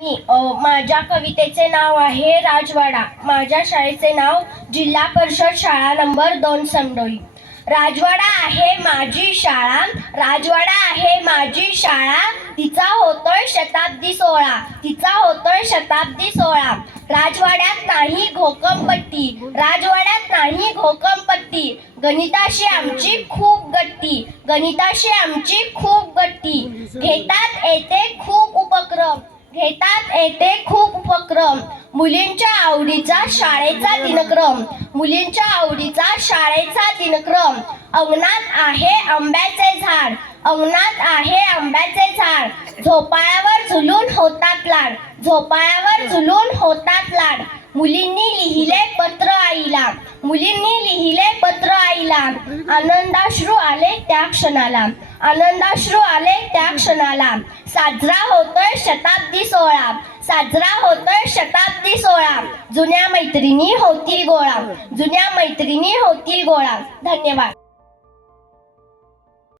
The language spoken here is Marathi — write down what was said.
मी माझ्या कवितेचे नाव आहे राजवाडा. माझ्या शाळेचे नाव जिल्हा परिषद शाळा नंबर दोन समडोई राजवाडा आहे माझी शाळा. राजवाडा आहे माझी शाळा. तिचा होतोय शताब्दी सोहळा. तिचा होतोय शताब्दी सोहळा. राजवाड्यात नाही घोकमपट्टी. राजवाड्यात नाही घोकमपट्टी. गणिताशी आमची खूप गट्टी. गणिताशी आमची खूप गट्टी. घेतात येते खूप घेतात येते खूप उपक्रम. मुलींच्या आवडीचा शाळेचा दिनक्रम. मुलींच्या आवडीचा शाळेचा दिनक्रम. अंगणात आहे आंब्याचे झाड. अंगणात आहे आंब्याचे झाड. झोपाळ्यावर झुलून होतात लाड. झोपाळ्यावर झुलून होतात लाड. मुलींनी लिहिले पत्र आईला. मुलींनी लिहिले पत्र आईला. आनंदाश्रू आले त्या क्षणाला. आनंदाश्रू आले त्या क्षणाला. साजरा होतोय शताब्दी सोहळा. साजरा होतोय शताब्दी सोहळा. जुन्या मैत्रिणी होतील गोळा. जुन्या मैत्रिणी होतील गोळा. धन्यवाद.